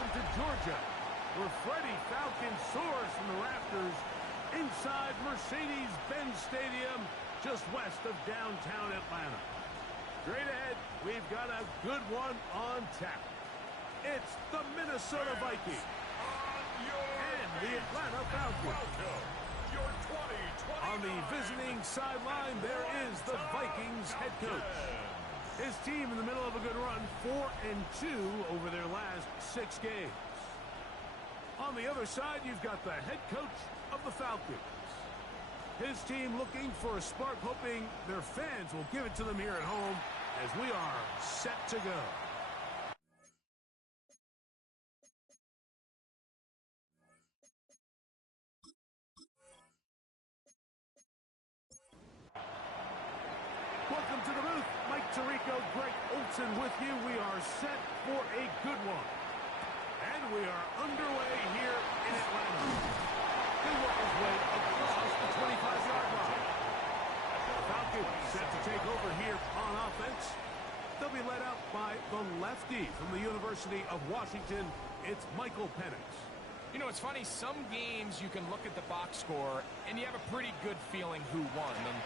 Welcome to Georgia, where Freddie Falcon soars from the rafters inside Mercedes-Benz Stadium, just west of downtown Atlanta. Straight ahead, we've got a good one on tap. It's the Minnesota Vikings and the Atlanta Falcons. On the visiting sideline, there is the Vikings head coach. His team in the middle of a good run, 4-2 over their last 6 games. On the other side, you've got the head coach of the Falcons. His team looking for a spark, hoping their fans will give it to them here at home as we are set to go. Welcome to the booth. Mike Tirico, Greg Olson with you. We are set for a good one. And we are underway here in Atlanta. He'll work his way across the 25-yard line. The Falcons set to take over here on offense. They'll be led out by the lefty from the University of Washington. It's Michael Penix. You know, it's funny. Some games you can look at the box score and you have a pretty good feeling who won. And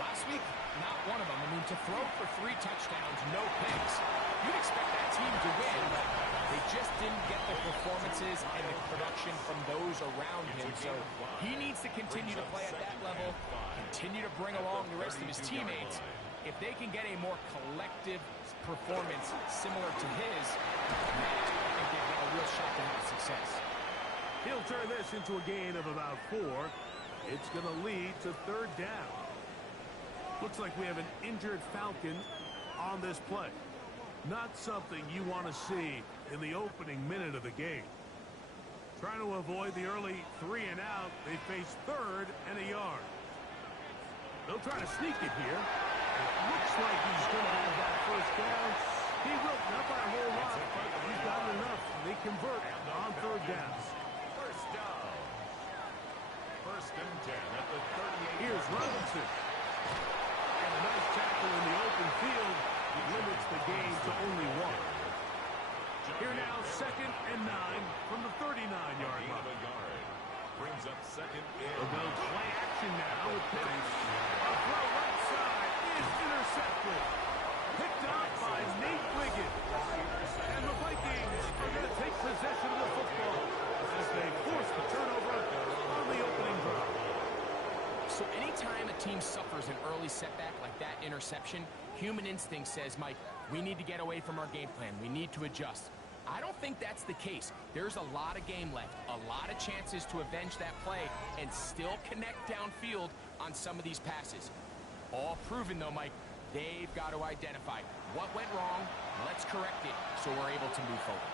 last week, not one of them. I mean, to throw for 3 touchdowns, no picks, you'd expect that team to win, but they just didn't get the performances and the production from those around him. So he needs to continue to play at that level, continue to bring along the rest of his teammates. If they can get a more collective performance similar to his, then I think they've got a real shot to have success. He'll turn this into a gain of about 4. It's going to lead to 3rd down. Looks like we have an injured Falcon on this play. Not something you want to see in the opening minute of the game. Trying to avoid the early 3 and out, they face 3rd and a yard. They'll try to sneak it here. It looks like he's going to have that 1st down. He will, not by a whole lot, but he's got enough. They convert on 3rd down. First down. 1st and 10 at the 38. Here's Robinson. And a nice tackle in the open field. He limits the gain to only 1. Here now, 2nd and 9 from the 39-yard line. Brings up 2nd and We'll go play action now with Penix. A throw right side is intercepted. Picked up by Nate Wiggins. And the Vikings are going to take possession of the football as they force the turnover on the opening drive. So anytime a team suffers an early setback like that interception, human instinct says, Mike, we need to get away from our game plan. We need to adjust. I don't think that's the case. There's a lot of game left, a lot of chances to avenge that play and still connect downfield on some of these passes. All proven, though, Mike, they've got to identify what went wrong, let's correct it so we're able to move forward.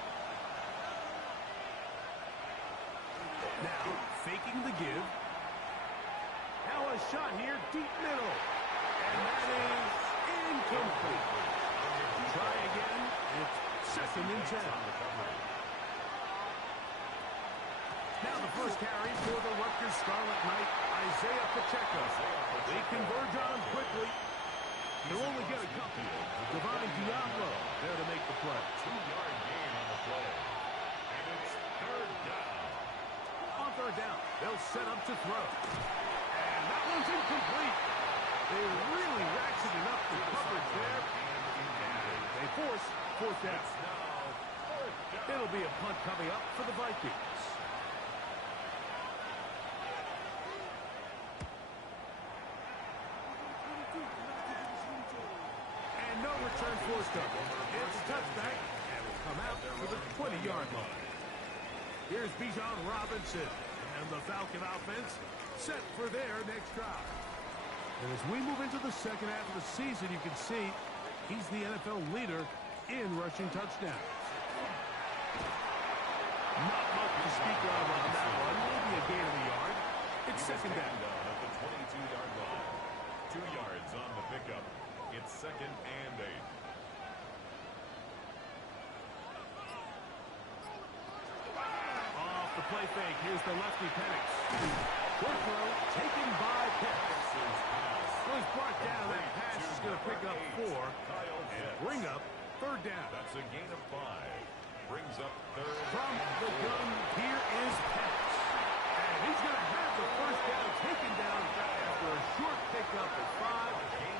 Now, faking the give. Now a shot here, deep middle. And that is incomplete. Try again. It's 2nd and 10. Now the first carry for the Rutgers Scarlet Knight, Isaiah Pacheco. They converge on quickly. They'll only get a couple. Divine Diablo there to make the play. 2-yard gain on the play. And it's 3rd down. On 3rd down, they'll set up to throw. And that one's incomplete. They really ratcheted up the coverage there. And they force 4th down. It'll be a punt coming up for the Vikings. And no return forced up. It's a touchback and will come out for the 20-yard line. Here's Bijan Robinson and the Falcon offense set for their next drive. And as we move into the 2nd half of the season, you can see he's the NFL leader in rushing touchdowns. Not much to speak of on that one. Maybe a gain of a yard. It's 2nd down. At the 22-yard line. 2 yards on the pickup. It's 2nd and 8. Off the play fake. Here's the lefty Penix. Good throw taken by Penix. Well, he's brought down. That pass is going to pick up 4 and bring up 3rd down. That's a gain of 5. Brings up third. From the gun, here is pass. And he's going to have the first down taken down after a short pickup at 5,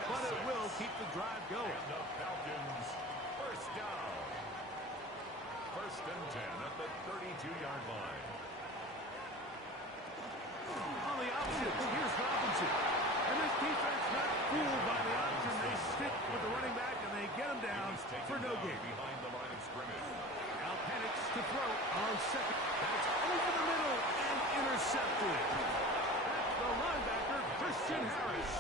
but it will keep the drive going. And the Falcons, first down. First and 10 at the 32-yard line. On the option, here's Robinson. And this defense not fooled by the option. They stick with the running back, and they get him down for no gain. Behind the line of scrimmage. Now Penix to throw on second. That's over the middle and intercepted. That's the linebacker, Christian Harris.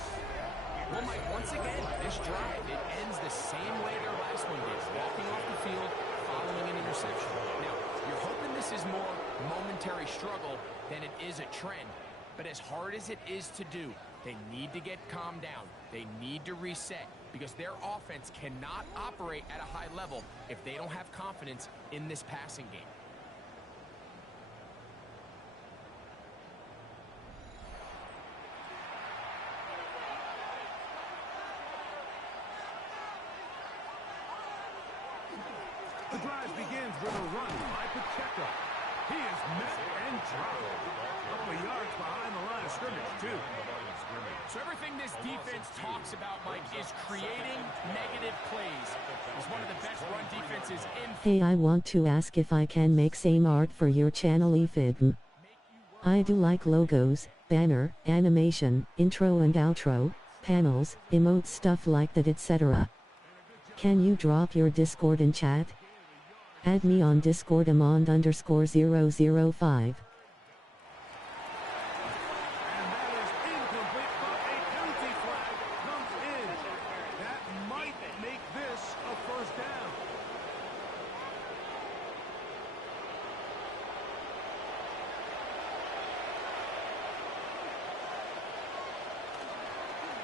Well, Mike, once again, this drive, it ends the same way their last one did. Walking off the field, following an interception. Now, you're hoping this is more momentary struggle than it is a trend. But as hard as it is to do, they need to get calmed down. They need to reset because their offense cannot operate at a high level if they don't have confidence in this passing game. The drive begins with a run by Pacheco. He is met and dropped. A couple of yards behind the line of scrimmage, too. So everything this defense talks about, Mike, is creating negative plays. It's one of the best run defenses in... Hey, I want to ask if I can make same art for your channel ifig. I do like logos, banner, animation, intro and outro, panels, emotes, stuff like that, etc. Can you drop your Discord in chat? Add me on Discord Amond_005.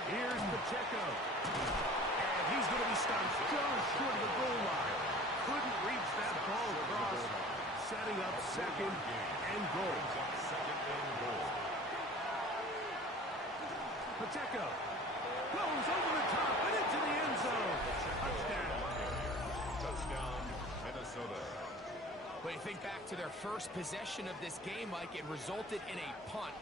Here's Pacheco. And he's going to be stopped just short of the goal line. Couldn't reach that ball across. Setting up second and goal. Pacheco goes over the top and into the end zone. Touchdown. Touchdown, Minnesota. When you think back to their first possession of this game, Mike, it resulted in a punt.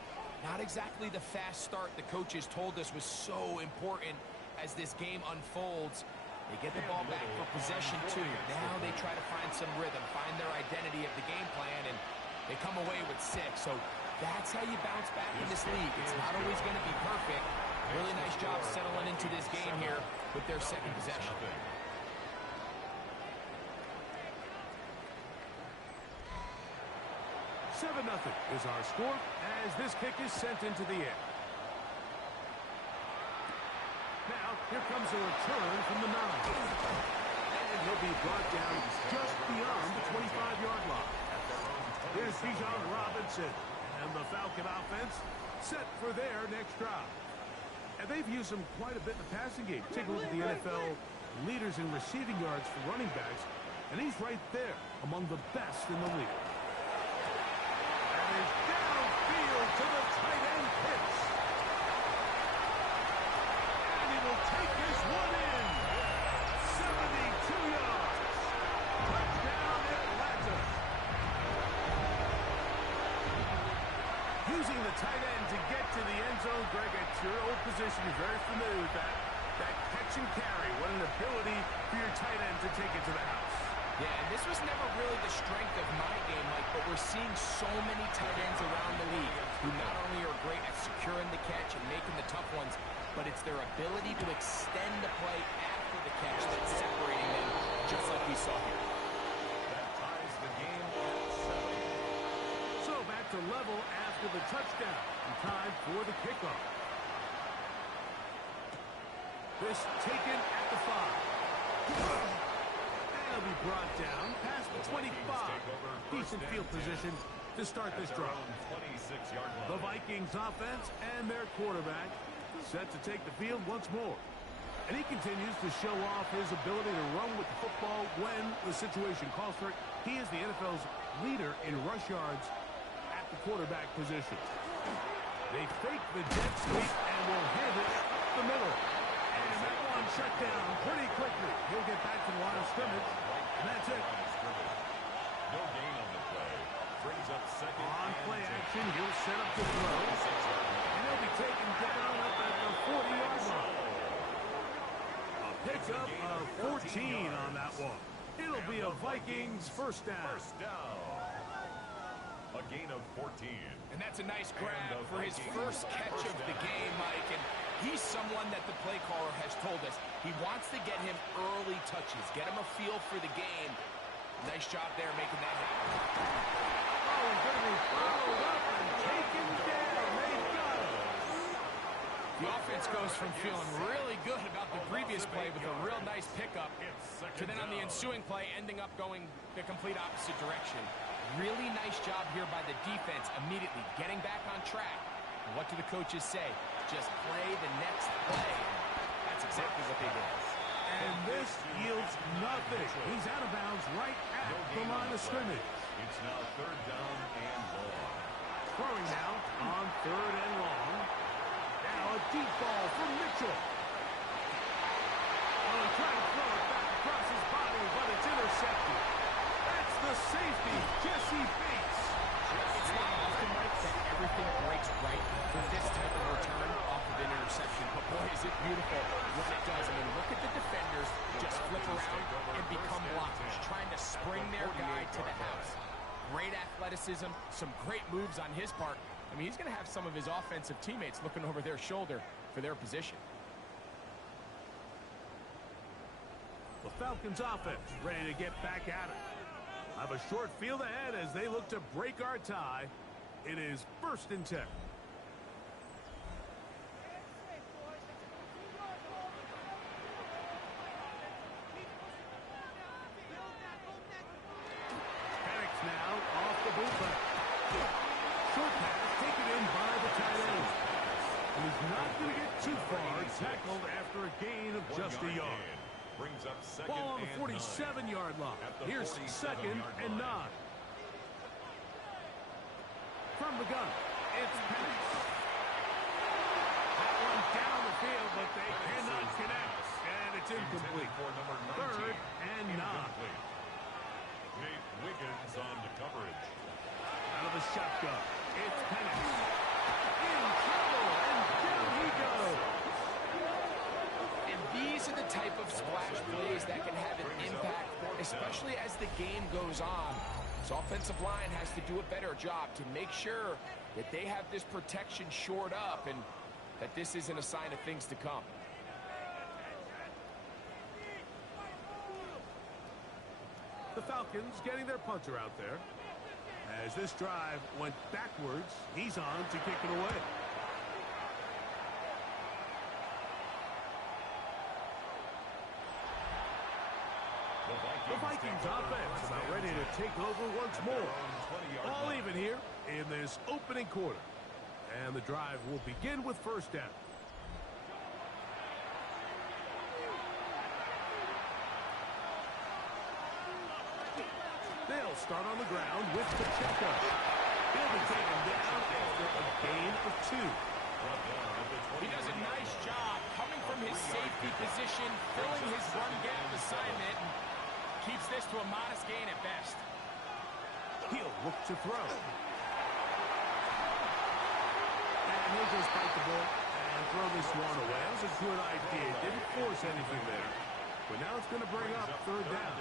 Not exactly the fast start the coaches told us was so important as this game unfolds. They get the ball back for possession 2. Now they try to find some rhythm, find their identity of the game plan, and they come away with 6. So that's how you bounce back in this league. It's not always going to be perfect. Really nice job settling into this game here with their second possession. 7-0 is our score as this kick is sent into the air. Now, here comes a return from the 9. And he'll be brought down just beyond the 25-yard line. Here's Bijan Robinson. And the Falcon offense set for their next drive. And they've used him quite a bit in the passing game. Take a look at the NFL leaders in receiving yards for running backs. And he's right there among the best in the league. Is downfield to the tight end Pitts. And he will take this one in. 72 yards. Touchdown Atlanta. Using the tight end to get to the end zone, Greg, at your old position, you're very familiar with that. That catch and carry. What an ability for your tight end to take it to the house. Yeah, and this was never really the strength of my game, Mike, but we're seeing so many tight ends around the league who not only are great at securing the catch and making the tough ones, but it's their ability to extend the play after the catch that's separating them, just like we saw here. That ties the game at 7. So back to level after the touchdown. And time for the kickoff. This taken at the 5. He'll be brought down past the 25. Decent field position to start this drive. The Vikings offense and their quarterback set to take the field once more. And he continues to show off his ability to run with the football when the situation calls for it. He is the NFL's leader in rush yards at the quarterback position. They fake the jet sweep and will hit it up the middle. And that one shut down pretty quickly. He'll get back to the line of scrimmage. And that's it. No gain on the play. Brings up second. On and play 10. action, he'll set up the throw. And he'll be taken down up at the 40-yard line. A pickup of 14 on that one. It'll be a Vikings first down. First down. A gain of 14. And that's a nice grab for his first catch of the game, Mike. And he's someone that the play caller has told us he wants to get him early touches, get him a feel for the game. Nice job there making that happen. Oh, he's going to be followed up and taken down. They got him. The offense goes from feeling really good about the previous play with a real nice pickup to then on the ensuing play ending up going the complete opposite direction. Really nice job here by the defense immediately getting back on track. And what do the coaches say? Just play the next play. That's exactly what they did. And this yields nothing. He's out of bounds right at the line of scrimmage. It's now third down and long. Throwing now on third and long. Now a deep ball from Mitchell. Oh, he tried to throw it back across his body, but it's intercepted. That's the safety, Jesse Bates. It's not often, Mike, that everything breaks right for this type of return off of an interception. But boy, is it beautiful when it does. I mean, look at the defenders just flip around and become blockers, trying to spring their guy to the house. Great athleticism, some great moves on his part. I mean, he's going to have some of his offensive teammates looking over their shoulder for their position. The Falcons offense ready to get back at it. Have a short field ahead as they look to break our tie. It is first and 10. Penix now off the bootleg. Short pass taken in by the tight end. And he's not going to get too far. Tackled after a gain of just a yard. Brings up second Ball on the and 47-yard line. Here's second and 9. From the gun, it's Penix. That one down the field, but they cannot connect. And it's incomplete. Third and 9. Nate Wiggins on the coverage. Out of the shotgun, it's Penix. In trouble, and down he goes. And these are the type of splash plays that can have an impact, especially as the game goes on. This offensive line has to do a better job to make sure that they have this protection shored up and that this isn't a sign of things to come. The Falcons getting their punter out there. As this drive went backwards, he's on to kick it away. The Vikings offense about ready to take over once more. All even here in this opening quarter. And the drive will begin with first down. They'll start on the ground with Pacheco. He'll be taken down after a gain of 2. He does a nice job coming from his safety position, filling his run gap assignment, and keeps this to a modest gain at best. He'll look to throw. And he'll just bite the ball and throw this one away. That was a good idea. Didn't force anything there. But now it's going to bring up third down.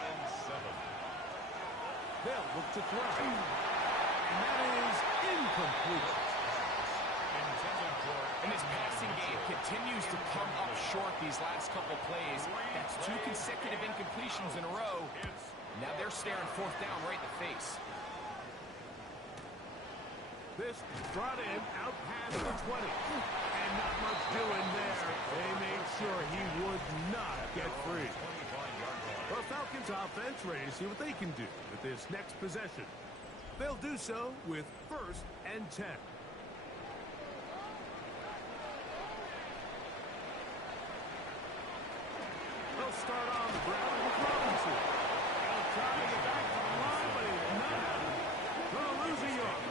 And 7. They'll look to throw. And that is incomplete. And this passing game continues to come up short these last couple plays. That's 2 consecutive incompletions in a row. Now they're staring fourth down right in the face. This brought in out past the 20. And not much doing there. They made sure he would not get free. The Falcons offense ready to see what they can do with this next possession. They'll do so with first and 10. They'll start on the ground with Robinson. He'll try to get back to the line, but he's not. Gonna lose a yard.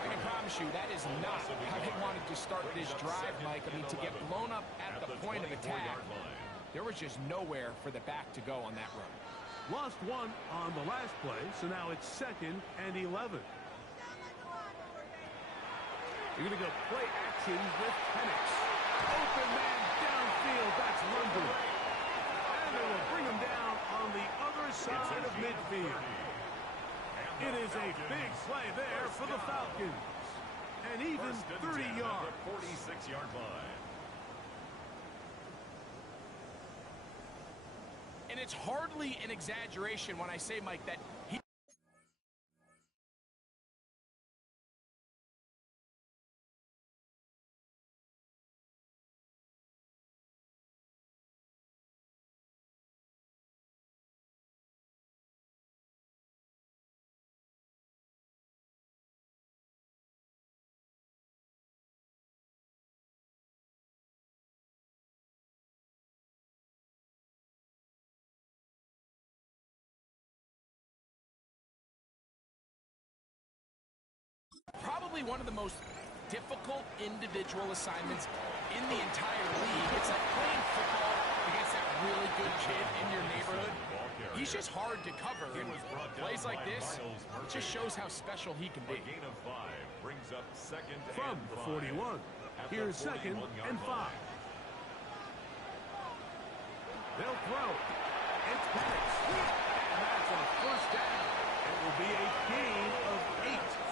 I can promise you that is not how they wanted to start this drive, Mike. I mean, to get blown up at the point of attack, there was just nowhere for the back to go on that run. Lost one on the last play, so now it's 2nd and 11. You're going to go play action with Penix. Open man downfield. That's London. And they will bring him down on the other side of midfield. It is a big play there for the Falcons. And even 30 yards. 46-yard line. And it's hardly an exaggeration when I say, Mike, that he... Probably one of the most difficult individual assignments in the entire league. It's like playing football against that really good kid in your neighborhood. He's just hard to cover. And plays like this just shows how special he can be. A gain of 5 brings up 2nd From and the 5. 41. Here's 2nd and 5. They'll throw. It's Penix. And that's a first down. It will be a gain of 8.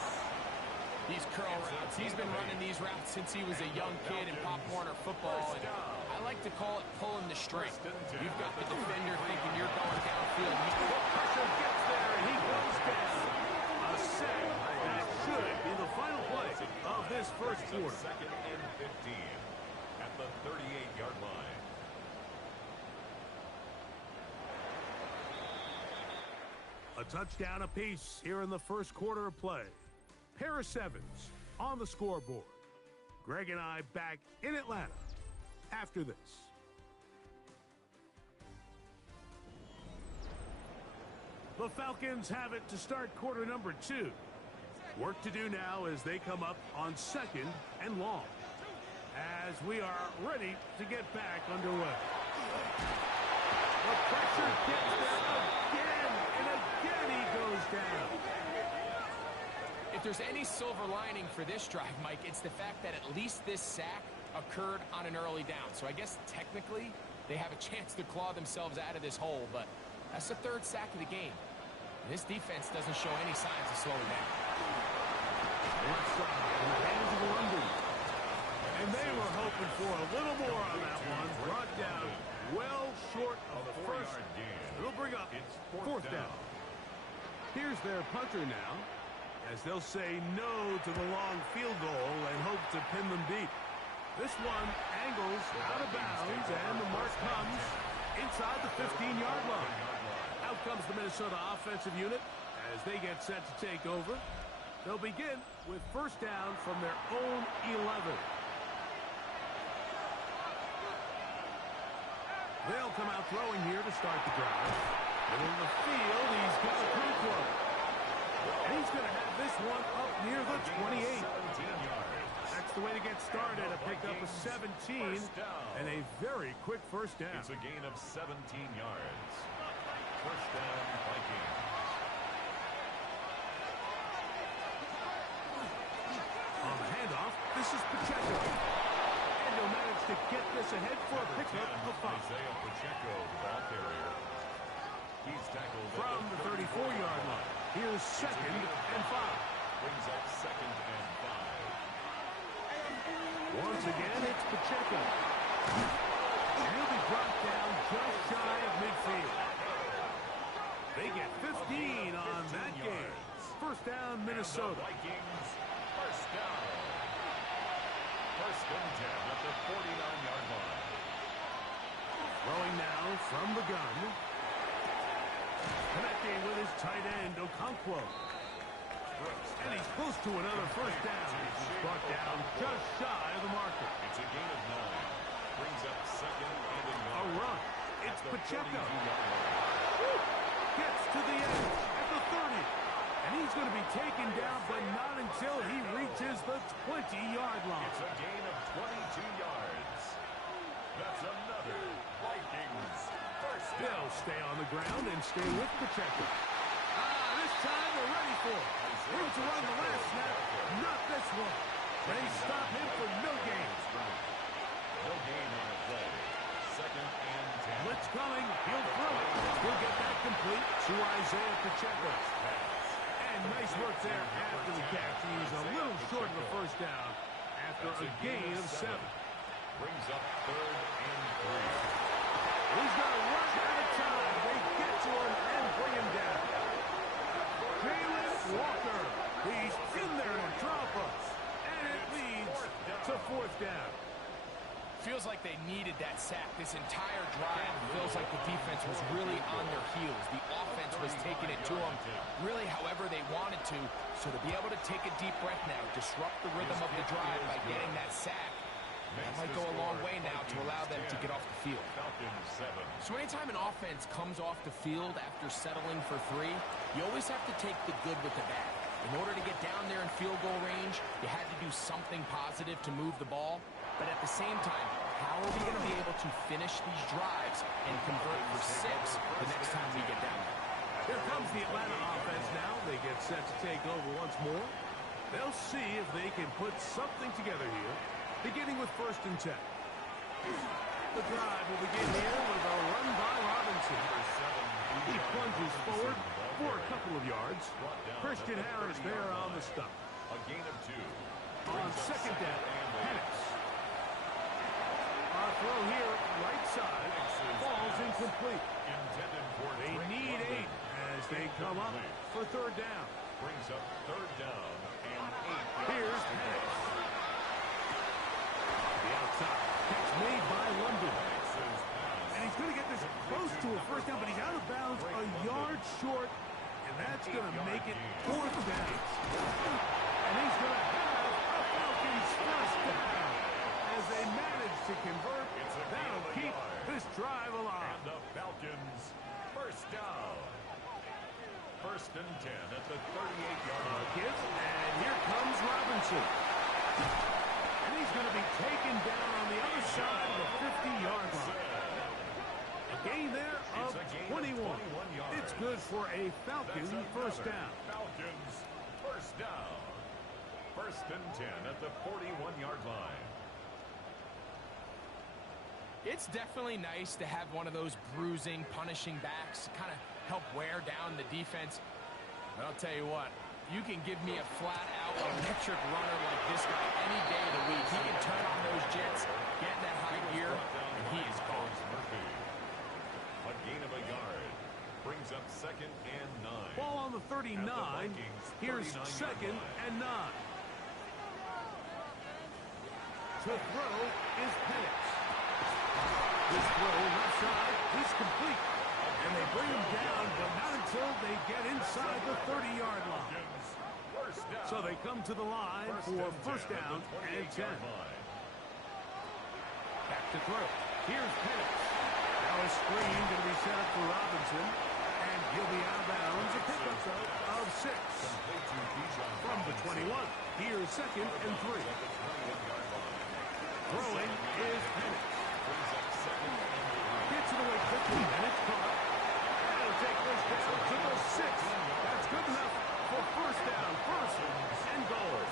These curl routes, he's been running these routes since he was a young kid in Pop Warner football, and I like to call it pulling the string. You've got the defender thinking you're going downfield. The pressure gets there, and he goes down. A sack. That should be the final play of this first quarter. 2nd and 15 at the 38-yard line. A touchdown apiece here in the first quarter of play. Pair of 7s on the scoreboard. Greg and I back in Atlanta after this. The Falcons have it to start quarter number 2. Work to do now as they come up on 2nd and long. As we are ready to get back underway. The pressure gets there again, and again he goes down. If there's any silver lining for this drive, Mike, it's the fact that at least this sack occurred on an early down. So I guess technically they have a chance to claw themselves out of this hole, but that's the 3rd sack of the game. And this defense doesn't show any signs of slowing down. Left side in the hands of London. And they were hoping for a little more on that one. Brought down well short of the first. It'll bring up 4th down. Here's their punter now, as they'll say no to the long field goal and hope to pin them deep. This one angles out of bounds, and the mark comes inside the 15-yard line. Out comes the Minnesota offensive unit as they get set to take over. They'll begin with first down from their own 11. They'll come out throwing here to start the drive. Middle of the field, he's got a Conquo. And he's going to have this one up near the 28. That's the way to get started. A pickup of 17 and a very quick first down. It's a gain of 17 yards. First down, Vikings. On the handoff, this is Pacheco. And he'll manage to get this ahead for a pickup of 5. Isaiah Pacheco, the ball carrier. He's tackled From the 34-yard line. Here's 2nd and 5. Brings up 2nd and 5. Once again, it's Pacheco. And he'll be brought down just shy of midfield. They get 15 on that game. First down, Minnesota. And the Vikings, first down. First and 10 at the 49-yard line. Throwing now from the gun. Connecting with his tight end, Okonkwo. And he's close to another first down. He's brought down just shy of the marker. It's a gain of 9. Brings up 2nd and 1. A run. It's Pacheco. Gets to the edge at the 30. And he's going to be taken down, but not until he reaches the 20-yard line. It's a gain of 22 yards. That's another Vikings They'll stay on the ground and stay with the checker. This time they're ready for it. Room to run the last snap. Not this one. They stop him for no gain. No gain on the play. Second and 10. Blitz coming. He'll throw it. He'll get that complete to Isaiah Pacheco. And nice work there after the catch. He's a little short of the first down after a gain of 7. Brings up third and 3. He's going to run out of time. They get to him and bring him down. Jalen Walker. He's in there to drop us. And it leads to 4th down. Feels like they needed that sack. This entire drive feels like the defense was really on their heels. The offense was taking it to them really however they wanted to. So to be able to take a deep breath now, disrupt the rhythm of the drive by getting that sack, that might go a long way now to allow them to get off the field. So anytime an offense comes off the field after settling for 3, you always have to take the good with the bad. In order to get down there in field goal range, you had to do something positive to move the ball. But at the same time, how are we going to be able to finish these drives and convert for 6 the next time we get down there? Here comes the Atlanta offense now. They get set to take over once more. They'll see if they can put something together here, beginning with 1st and 10. The drive will begin here with a run by Robinson. He plunges forward for a couple of yards. Christian Harris there on the stop. A gain of 2. On 2nd down, Penix. A throw here, right side, falls incomplete. They need 8 as they come up for 3rd down. Brings up 3rd down and 8. Here's Penix. The outside catch made by London. And he's going to get this close to a 1st down, but he's out of bounds a yard short, and that's going to make it 4th down. And he's going to have a Falcons 1st down as they manage to convert. That'll keep this drive alive. And the Falcons 1st down. 1st and 10 at the 38-yard line. And here comes Robinson. And he's going to be taken down on the other side of the 50-yard line. A gain there of 21. It's good for a Falcon 1st down. Falcons 1st down. 1st and 10 at the 41-yard line. It's definitely nice to have one of those bruising, punishing backs kind of help wear down the defense. But I'll tell you what, you can give me a flat-out electric runner like this guy any day of the week. He can turn on those jets, get in that high gear, and he is gone. A gain of a yard. Brings up 2nd and 9. Ball on the 39. Here's 2nd and 9. To throw is Penix. This throw left side is complete. And they bring him down, but not until they get inside the 30-yard line. So they come to the line for 1st down and 10. Back to throw. Here's Penix. Now a screen going to be set up for Robinson. And he'll be out of bounds. A pickup of 6. From the 21. Here's 2nd and 3. Throwing is Penix. Gets it away quickly, and it's caught. That'll take this down to the 6. That's good enough for 1st down. 1st and goal.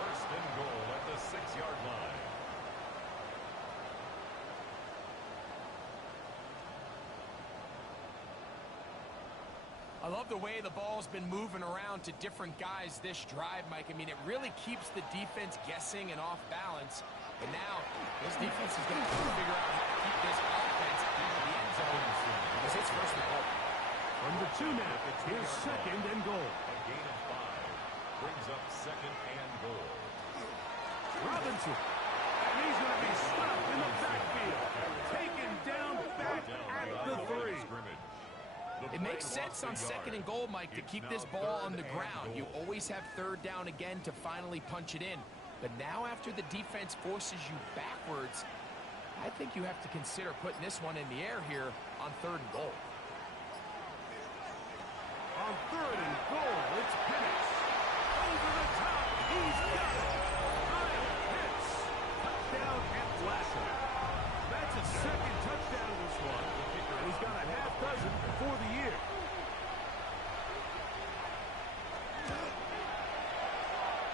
1st and goal at the 6-yard line. I love the way the ball's been moving around to different guys this drive, Mike. I mean, it really keeps the defense guessing and off balance. But now, this defense is going to figure out how to keep this offense out of the end zone because it's 1st and goal. From the 2 now, here's 2nd and goal. A gain of 5. Brings up 2nd and goal. Robinson. And he's going to be stopped in the backfield. Taken down back at the 3. It makes sense on 2nd and goal, Mike, to keep this ball on the ground. You always have 3rd down again to finally punch it in. But now after the defense forces you backwards, I think you have to consider putting this one in the air here on 3rd and goal. On 3rd and goal, it's Penix. Over the top, he's got it. Kyle Pitts. Touchdown Atlanta. That's a 2nd touchdown he's got a half dozen for the year.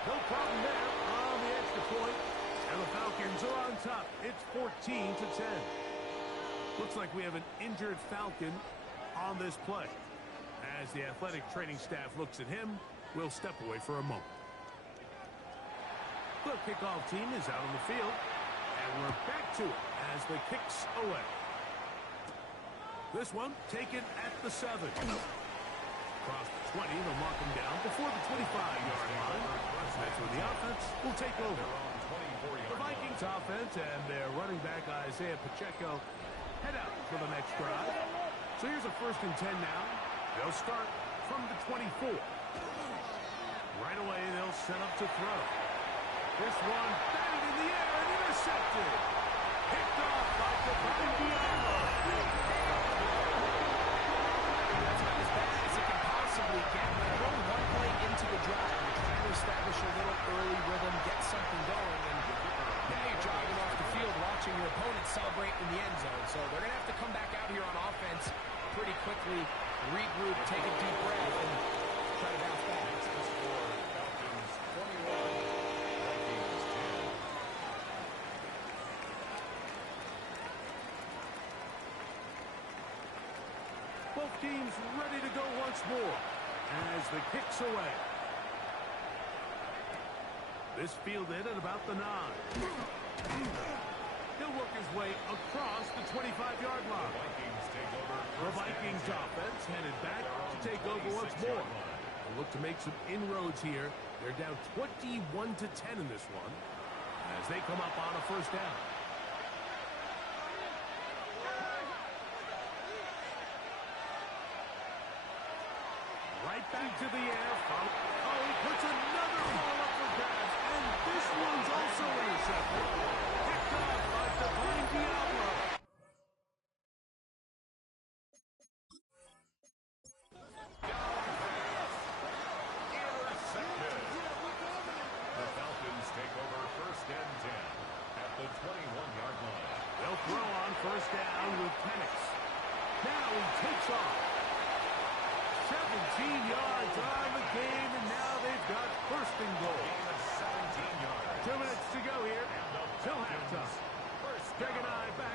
No problem there on the extra point. And the Falcons are on top. It's 14-10. Looks like we have an injured Falcon on this play. As the athletic training staff looks at him, we'll step away for a moment. The kickoff team is out on the field. And we're back to it as the kick's away. This one taken at the 7. Across the 20, they'll mark him down before the 25-yard line. That's where the offense will take over. The Vikings offense and their running back Isaiah Pacheco head out for the next drive. So here's a 1st and 10 now. They'll start from the 24. Right away, they'll set up to throw. This one batted in the air and intercepted. Picked off by Devine Diablo. That's about as bad as it can possibly get. They're only one play into the drive. You're trying to establish a little early rhythm, get something going, and now you're jogging off the field watching your opponent celebrate in the end zone. So they're going to have to come back out here on offense pretty quickly, regroup, take a deep breath, and try to bounce back. Both teams ready to go once more as the kick's away. This fielded at about the 9. He'll work his way across the 25-yard line. The Vikings offense headed back to take over once more. They'll look to make some inroads here. They're down 21-10 in this one as they come up on a 1st down. Right back to the air. Oh, he puts another ball up for grabs, and this one's also intercepted. Picked off by Devine Diablo. Intercepted. The Falcons take over 1st and 10 at the 21-yard line. They'll throw on 1st down with Penix. Now he takes off. 17 yards on the game, and now they've got 1st and goal. 17 yards. 2 minutes to go here till halftime. Greg and I back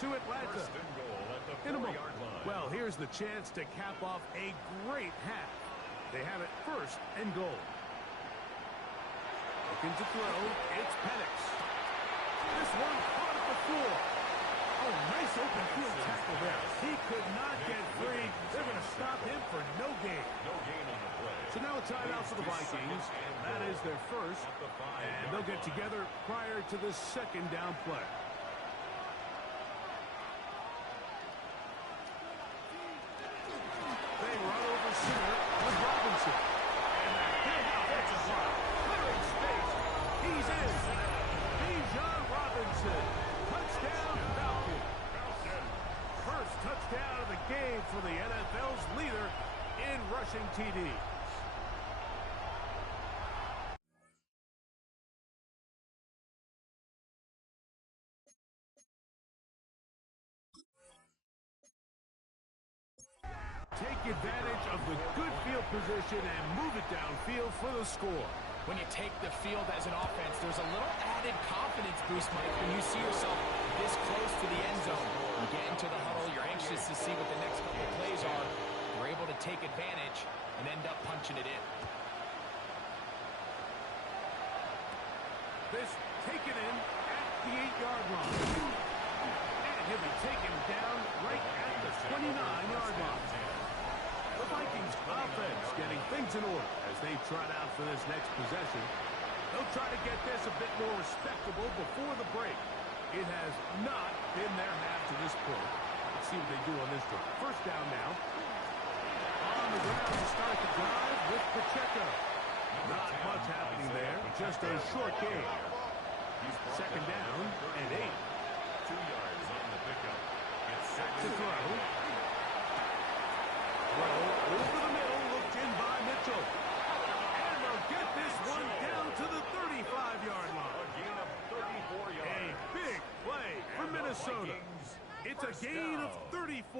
to Atlanta. 1st and goal at the In a moment. 4-yard line. Well, here's the chance to cap off a great half. They have it 1st and goal. Looking to throw, it's Penix. This one caught at the floor. Oh, nice open field tackle there. He could not get free. They're going to stop him for no gain. No gain on the play. So now a timeout for the Vikings. That is their 1st. And they'll get together prior to the 2nd down play. They run over center with Robinson. And that big offensive line. Clearing space. He's in. Bijan Robinson. Touchdown, Falcon. First touchdown of the game for the NFL's leader in rushing TDs. Take advantage of the good field position and move it downfield for the score. When you take the field as an offense, there's a little added confidence boost, Mike, when you see yourself this close to the end zone. You get into the huddle, you're anxious to see what the next couple plays are. You're able to take advantage and end up punching it in. This taken in at the 8-yard line. And he'll be taken down right at the 29-yard line. The Vikings offense getting things in order as they trot out for this next possession. They'll try to get this a bit more respectable before the break. It has not been their half to this point. Let's see what they do on this drive. 1st down now. On the ground to start the drive with Pacheco. Not much happening there, just a short gain. 2nd down and 8. 2 yards on the pickup. It's Back to throw. Throw over the middle, looked in by Mitchell. And they'll get this one down to the 35-yard line. a gain of 34 yards. A big play for Minnesota. It's a gain of 34.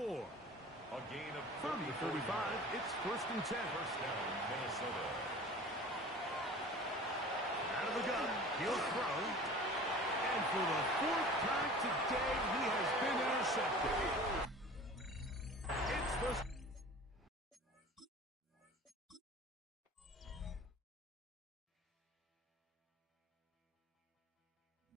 the 35. It's 1st and 10. First down, Minnesota. Out of the gun, he'll throw. And for the 4th time today, he has been